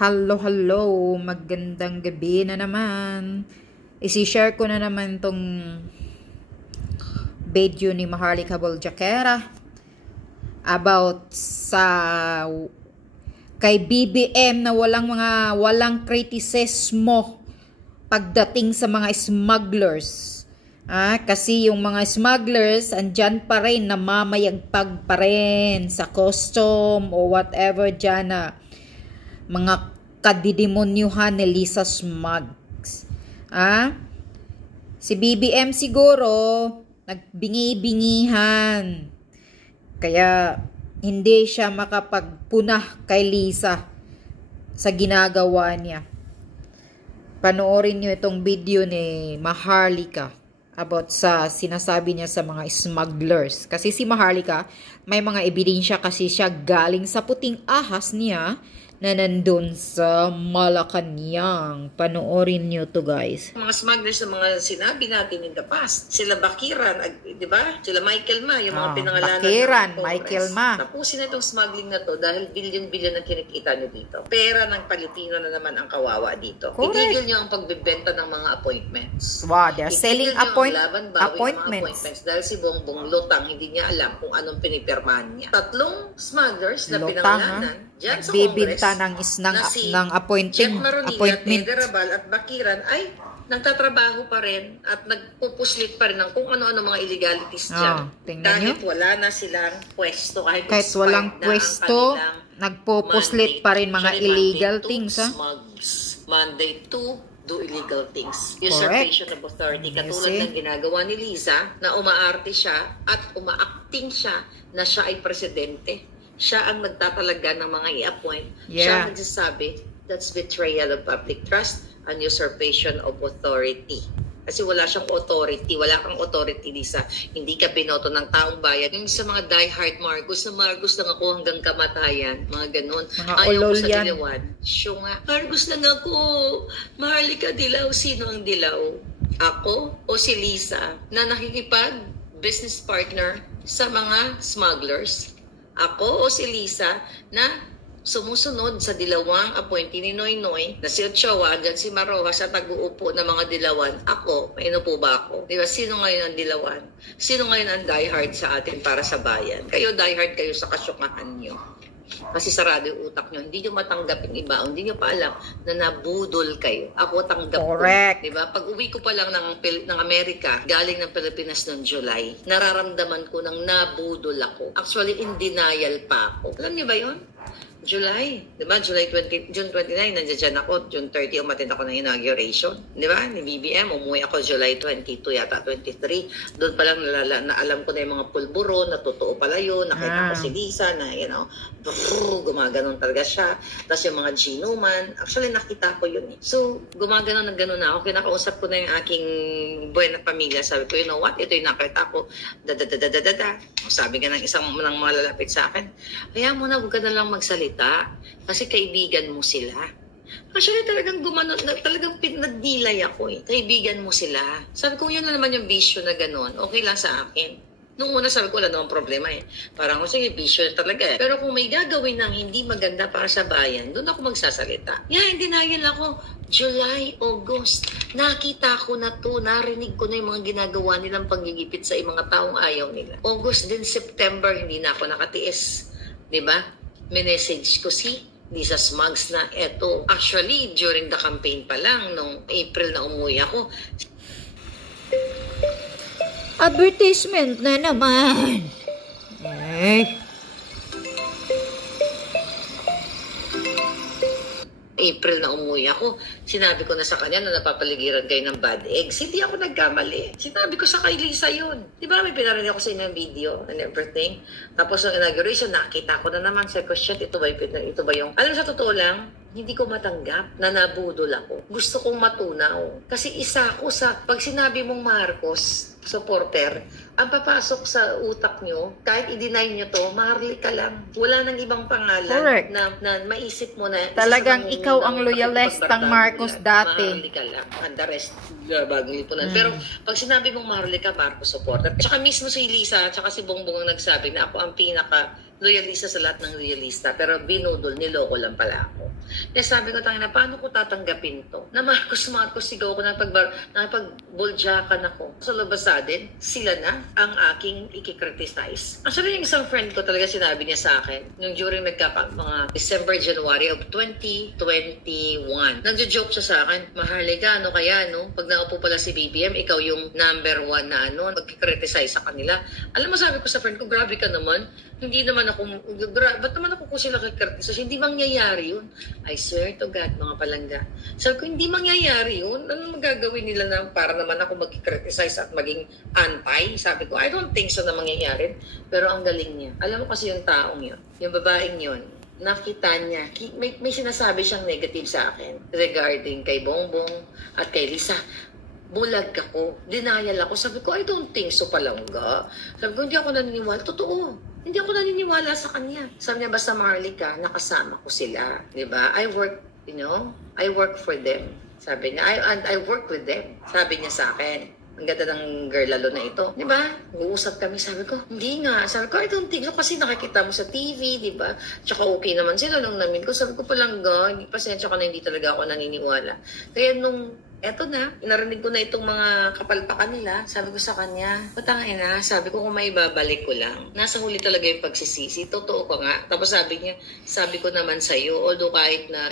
Hello, magandang gabi na naman. Isi-share ko na naman tong video ni Maharlika Boljakera about sa kay BBM na walang kritisismo pagdating sa mga smugglers. Kasi yung mga smugglers andyan pa rin, namamayagpag pa rin sa custom o whatever dyan na mga kadidemonyuhan ni Lisa Smugs. Si BBM siguro nagbingi-bingihan. Kaya hindi siya makapagpunah kay Lisa sa ginagawa niya. Panoorin niyo itong video ni Maharlika about sa sinasabi niya sa mga smugglers. Kasi si Maharlika, may mga ebidensya kasi siya galing sa puting ahas niya na nandun sa Malacanang. Panoorin nyo to, guys. Mga smugglers na mga sinabi natin in the past. Sila Bakiran, di ba? Sila Michael Ma, yung mga pinangalanan. Bakiran, Michael Ma. Tapusin na itong smuggling na to dahil billion-billion ang kinikita nyo dito. Pera ng Pilipino na naman ang kawawa dito. Itigil nyo ang pagbibenta ng mga appointments. Wow, they're selling appointments. Dahil si Bongbong lutang, hindi niya alam kung anong pinipirmahan niya. 3 smugglers na pinangalanan. Nagbibinta ng appointment. Rabal at Bakiran ay nagtatrabaho pa rin at nagpupuslit pa rin ng kung ano-ano mga illegalities dyan. Kahit wala na silang pwesto. Kahit walang pwesto, nagpupuslit pa rin mga illegal things. Monday to do illegal things. Usurpation of authority. Katulad ng ginagawa ni Liza na umaarte siya at umaacting siya na siya ay presidente. Siya ang nagtatalaga ng mga i-appoint. Siya ang nagsasabi, that's betrayal of public trust and usurpation of authority. Kasi wala siyang authority. Wala kang authority, Lisa. Hindi ka binoto ng taong bayan. Yung sa mga diehard Marcos, na Marcos lang ako hanggang kamatayan. Mga ganun. Ayaw ko sa dilawan. Siya nga, Marcos lang ako. Maharlika Dilaw. Sino ang Dilaw? Ako o si Lisa na nakikipag business partner sa mga smugglers? Ako o si Lisa na sumusunod sa dilawang appointee ni Noynoy na si Ochoa, dyan si Marojas at nag-uupo ng mga dilawan. Ako, may po ba ako? Diba? Sino ngayon ang dilawan? Sino ngayon ang diehard sa atin para sa bayan? Kayo diehard kayo sa kasyukahan nyo. Kasi sarado yung utak nyo. Hindi nyo matanggap yung iba. Hindi nyo pa alam na nabudol kayo. Ako tanggap ko. Diba? Pag uwi ko pa lang ng Amerika, galing ng Pilipinas noong July, nararamdaman ko nang nabudol ako. Actually, in denial pa ako. Alam nyo ba yun? July, di ba? June 29, nandiyan ako. June 30, umattend ako ng inauguration. Di ba? Ni BBM, umuwi ako July 22, yata 23. Doon pa lang na alam ko na yung mga pulburo, na totoo pala yun. Nakita ko si Lisa na, gumaganon talaga siya. Tapos yung mga ginuman, actually nakita ko yun eh. So, gumaganon na gano'n na ako. Kinakausap ko na yung aking buhay na pamilya. Sabi ko, you know what? Ito yung nakita ko. Sabi nga ng isang mga lalapit sa akin, kaya mo na, huwag ka na lang magsalita. Kasi kaibigan mo sila. Actually, talagang talagang pinadilay ako eh. Kaibigan mo sila. Sabi ko, yun na naman yung bisyo na gano'n. Okay lang sa akin. Nung una sabi ko, wala namang problema eh. Parang, sige, bisyo talaga eh. Pero kung may gagawin ng hindi maganda para sa bayan, doon ako magsasalita. Hindi denial ako. July, August, nakita ko na to, narinig ko na yung mga ginagawa nilang panggigipit sa mga taong ayaw nila. August din, September, hindi na ako nakatiis. Diba? Message ko si Lisa Smugs na eto. Actually, during the campaign pa lang, nung April na umuwi ako. Advertisement na naman. April na umuwi ako, sinabi ko na sa kanya na napapaligiran kayo ng bad eggs. Hindi ako nagkamali. Sinabi ko sa kay Lisa yun. Di ba may pinarinig ako sa inyong video and everything? Tapos ng inauguration, nakita ko na naman. Sabi ko, shit, ito ba yung... Alam sa totoo lang, hindi ko matanggap na nabudol ako. Gusto kong matunaw. Kasi isa ako sa... Pag sinabi mong Marcos, supporter, ang papasok sa utak nyo, kahit i-deny nyo to, Maharlika lang. Wala nang ibang pangalan na maisip mo na... Talagang ikaw ang loyalistang Marcos dati. Maharlika lang. And the rest, bagong lipunan. Pero pag sinabi mong Maharlika, Marcos supporter, tsaka mismo si Lisa, tsaka si Bongbong ang nagsabi na ako ang pinaka loyalista sa lahat ng loyalista. Pero binudol, niloko lang pala ako. Kaya sabi ko, tangina, paano ko tatanggapin to? Na Marcos, sigaw ko, nakipag-buljakan ako. Sa labasa din, sila na ang aking ikikriticize. Actually, yung isang friend ko talaga sinabi niya sa akin, nung during mga December, January of 2021. Nagjo-joke siya sa akin, Maharlika, ano kaya, no? Pag naupo pala si BBM, ikaw yung number 1 na magkikriticize sa kanila. Alam mo, sabi ko sa friend ko, grabe ka naman. Hindi naman ako, ba't naman ako kung sila kikriticize? Hindi mangyayari yun. I swear to God, mga palangga. Sabi ko, hindi mangyayari yun. Ano magagawin nila na para naman ako mag-criticize at maging anti? Sabi ko, I don't think so na mangyayari. Pero ang galing niya. Alam mo kasi yung taong yun, yung babaeng yun, nakita niya, may sinasabi siyang negative sa akin regarding kay Bongbong at kay Lisa. Bulag ako. Denial ako. Sabi ko, I don't think so, palangga. Sabi ko, hindi ako naniniwala. Totoo. Hindi ako naniniwala sa kanya. Sabi niya, basta Maharlika, nakasama ko sila. Diba? I work for them. Sabi niya, I work with them. Sabi niya sa akin. Ang ganda ng girl lalo na ito. Diba? Uusap kami. Sabi ko, hindi nga. Sabi ko, I don't think so. Kasi nakikita mo sa TV, diba? Tsaka okay naman sila nung namin ko. Sabi ko, palangga, pasensya ka na hindi talaga ako naniniwala. Kaya nung eto na, narinig ko na itong mga kapalpakan nila. Sabi ko sa kanya, patangin na, sabi ko kung may babalik ko lang. Nasa huli talaga yung pagsisisi. Totoo ko nga. Tapos sabi niya, sabi ko naman sa'yo, although kahit na,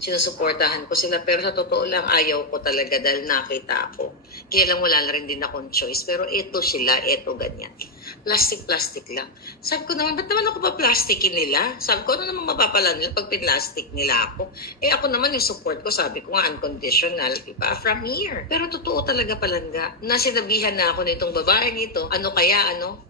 sinusuportahan ko sila, pero sa totoo lang, ayaw ko talaga dahil nakita ako. Kaya lang wala na rin din akong choice. Pero ito sila, ito ganyan. Plastic lang. Sabi ko naman, ba't naman ako pa plastikin nila? Sabi ko, ano naman mapapala nila pag pinlastic nila ako? Ako naman yung support ko, sabi ko nga, unconditional, diba? From here. Pero totoo talaga palangga. Nasinabihan na ako nitong babaeng ito,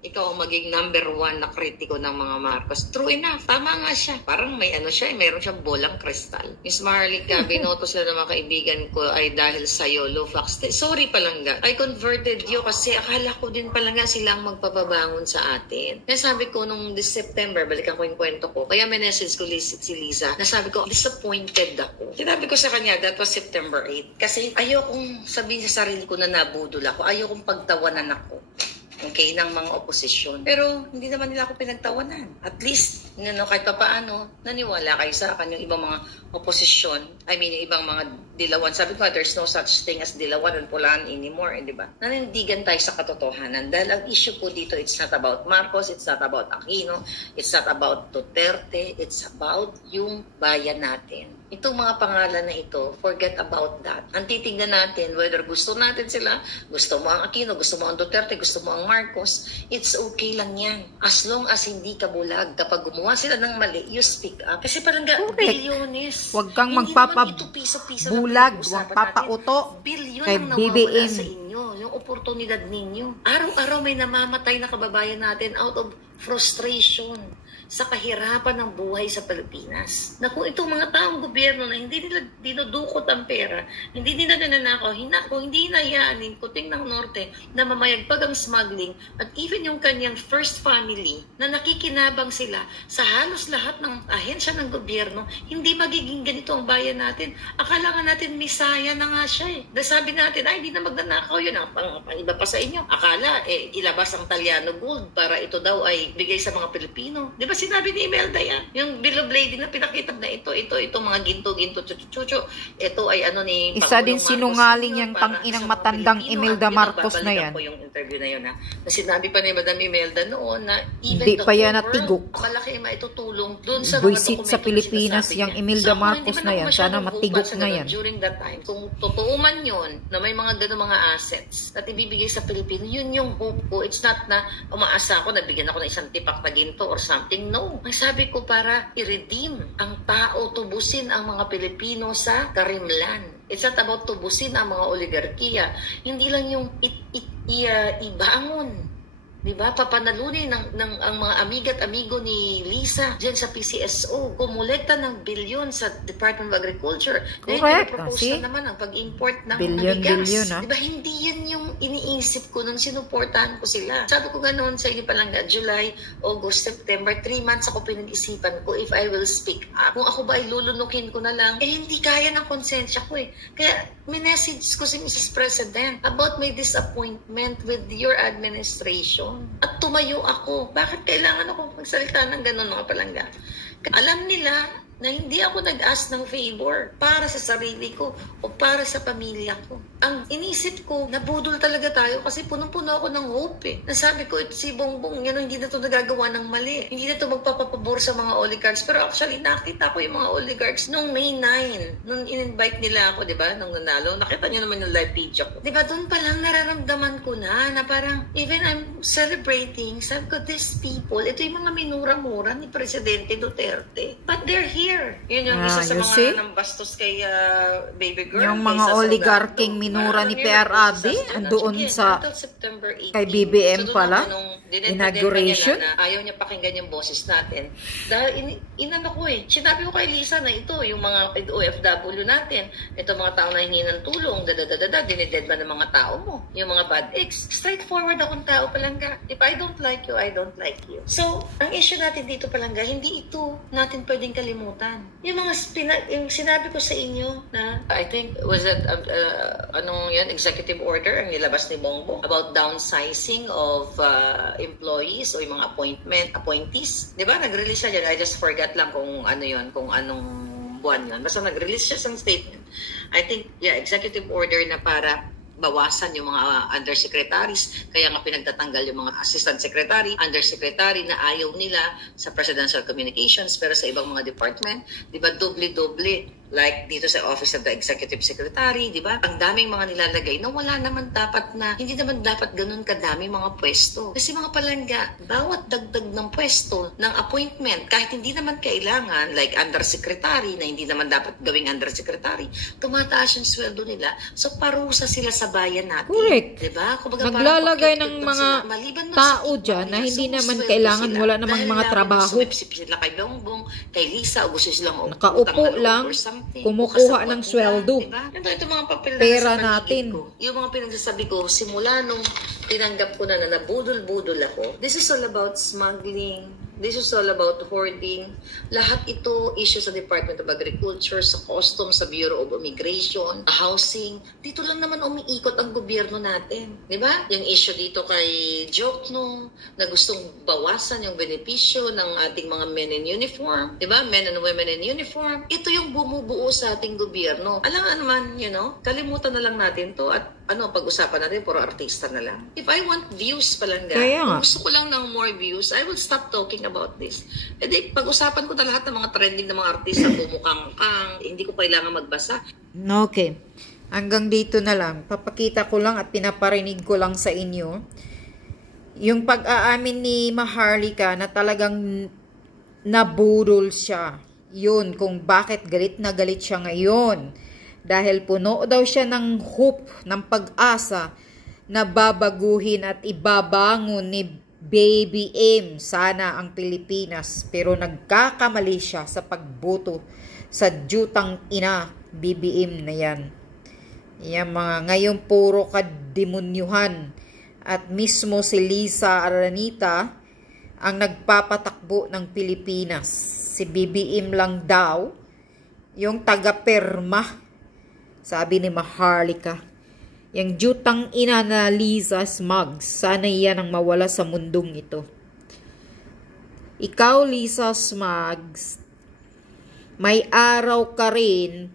ikaw ang maging number 1 na kritiko ng mga Marcos. True enough, tama nga siya. Parang may meron siyang bolang kristal. Miss Maharlika, binoto sila ng mga kaibigan ko ay dahil sa'yo, Lufax. Sorry palangga. I converted you kasi akala ko din palangga silang magpababangon sa atin. Kaya sabi ko nung this September, balikan ko yung kwento ko. Kaya may message ko si Liza na sabi ko, disappointed ako. Sinabi ko sa kanya, that was September 8. Kasi ayokong sabihin sa sarili ko na nabudol ako. Ayokong pagtawanan ako. Okay, ng mga oposisyon. Pero hindi naman nila ako pinagtawanan. At least, kahit pa paano, naniwala kayo sa akin yung ibang mga oposisyon. Yung ibang mga dilawan. Sabi ko, there's no such thing as dilawan and pulaan anymore, di ba? Nanindigan tayo sa katotohanan. Dahil ang issue po dito, it's not about Marcos, it's not about Aquino, it's not about Duterte, it's about yung bayan natin. Itong mga pangalan na ito, forget about that. Ang titignan natin, whether gusto natin sila, gusto mo ang Aquino, gusto mo ang Duterte, gusto mo ang Marcos, it's okay lang yan. As long as hindi ka bulag. Kapag gumawa sila ng mali, you speak up. Kasi parang bilyones. Huwag kang magpapabulag, huwag papauto kay BBM. Sa inyo, yung oportunidad ninyo. Araw-araw may namamatay na kababayan natin out of frustration sa kahirapan ng buhay sa Pilipinas. Na kung itong mga taong gobyerno na hindi nila dinudukot ang pera, hindi nila nananakaw, kung hindi hinayaan Kuting ng Norte na mamayagpag ang smuggling at even yung kanyang first family na nakikinabang sila sa halos lahat ng ahensya ng gobyerno, hindi magiging ganito ang bayan natin. Akala nga natin misaya na nga siya eh. Dahil sabi natin, hindi na magnanakaw yun. Ang iba pa sa inyo. Akala, ilabas ang Taliano Gold para ito daw ay bigay sa mga Pilipino. Di ba sinabi ni Imelda yan? Yung bill of lading na pinakita na ito, mga ginto, chuchu. Ito ay ni isa din sinungaling yung tang-inang matandang Imelda Marcos na yan. Ko yung interview na yun na sinabi pa ni Madam Imelda noon na even hindi pa yan natigok. Malaki maitutulong doon sa Buisit sa Pilipinas yung Imelda Marcos na yan. Sana matigok na yan. During that time, kung totoo man yun na may mga ganun mga assets na ibibigay sa Pilipino, yun yung hope ko. It's not na umaasa ako, nabigyan ako ng isang tipak na ginto or something. No. May sabi ko para i-redeem ang tao, tubusin ang mga Pilipino sa karimlan. It's not about tubusin ang mga oligarkiya. Hindi lang yung ibangon. Diba? Papanalunin ang mga amiga at amigo ni Lisa dyan sa PCSO. Kumulekta ng bilyon sa Department of Agriculture. Correct. Propose na naman ang pag-import ng bilyon. Diba? Hindi yan yung iniisip ko nung sinuportahan ko sila. Sabi ko ganoon sa inyo palang July, August, September, 3 months ako pinag-isipan ko if I will speak up. Kung ako ba ay lulunukin ko na lang, hindi kaya ng konsensya ko eh. Kaya minessage ko si Mrs. President about my disappointment with your administration. At tumayo ako. Bakit kailangan ako magsalita ng gano'n mga palangga? Alam nila na hindi ako nag-ask ng favor para sa sarili ko o para sa pamilya ko. Ang inisip ko, nabudol talaga tayo kasi punong-puno ako ng hope eh. Nasabi ko, si Bongbong, hindi na to nagagawa ng mali. Hindi na to magpapabor sa mga oligarchs. Pero actually, nakita ko yung mga oligarchs nung May 9, nung in-invite nila ako, di ba, nung nanalo. Nakita niyo naman yung live page ako. Di ba, doon pa lang nararamdaman ko na parang, even I'm celebrating, sabi ko, these people, ito yung mga minura-mura ni Presidente Duterte. But they're here. Yun yung isa sa mga nambastos kay baby girl. Yung mga oligarking minura ni PRRD, andoon sa kay BBM pala, inauguration. Ayaw niya pakinggan yung boses natin. Dahil inano ko sinabi ko kay Lisa na ito, yung mga OFW natin, ito mga tao na hiningi ng tulong, dinided ba ng mga tao mo? Yung mga bad eggs. Straightforward akong tao, Palangga. If I don't like you, I don't like you. So, ang issue natin dito, Palangga, hindi ito natin pwedeng kalimutan. Yung mga yung sinabi ko sa inyo na, I think, was that, executive order ang nilabas ni Bongbong about downsizing of employees o yung mga appointees. Di ba? Nag-release siya dyan. I just forgot lang kung ano yun, kung anong buwan yun. Basta nag-release siya sa statement. I think, executive order na para bawasan yung mga undersecretaries, kaya nga pinagtatanggal yung mga assistant secretary, undersecretary na ayaw nila sa presidential communications, pero sa ibang mga department, di ba, doble-doble. Like dito sa Office of the Executive Secretary, di ba? Ang daming mga nilalagay na wala naman dapat na, hindi naman dapat ganun kadami mga pwesto. Kasi mga Palangga, bawat dagdag ng pwesto, ng appointment, kahit hindi naman kailangan, like undersecretary, na hindi naman dapat gawing undersecretary, tumataas yung sweldo nila. So parusa sila sa bayan natin. Correct. Di ba? Maglalagay ng mga tao dyan na hindi naman kailangan, wala namang mga trabaho. Sila kay Bongbong, kay Lisa, o gusto silang nakaupo lang, kumukuha ng sweldo. Diba? Ito mga papel pera natin. Yung mga pinagsasabi ko, simula nung tinanggap ko na nabudol-budol ako, this is all about smuggling, this is all about hoarding. Lahat ito issue sa Department of Agriculture, sa Customs, sa Bureau of Immigration, housing. Dito lang naman umiikot ang gobyerno natin. Di ba? Yung issue dito kay Jokno, na gustong bawasan yung benepisyo ng ating mga men in uniform. Di ba? Men and women in uniform. Ito yung bumubuo sa ating gobyerno. Alam nga naman, kalimutan na lang natin to at pag-usapan natin, puro artista na lang. If I want views, Palangga, kung gusto ko lang ng more views, I will stop talking about this. E di, pag-usapan ko na lahat ng mga trending ng mga artista, bumukang-kang, hindi ko kailangan magbasa. Okay. Hanggang dito na lang. Papakita ko lang at pinaparinig ko lang sa inyo yung pag-aamin ni Maharlika na talagang nabudol siya. Yun, kung bakit galit na galit siya ngayon. Dahil puno daw siya ng hope, ng pag-asa na babaguhin at ibabangon ni Baby M sana ang Pilipinas. Pero nagkakamali siya sa pagboto sa jutang ina BBM na yan. Yan ngayon puro kademonyuhan. At mismo si Lisa Aranita ang nagpapatakbo ng Pilipinas. Si BBM lang daw yung taga-perma. Sabi ni Maharlika, yung jutang ina na Lisa Smugs, sana yan ang mawala sa mundong ito. Ikaw, Lisa Smugs, may araw ka rin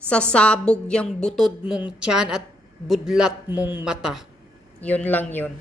sasabog yung butod mong tiyan at budlat mong mata. Yun lang yun.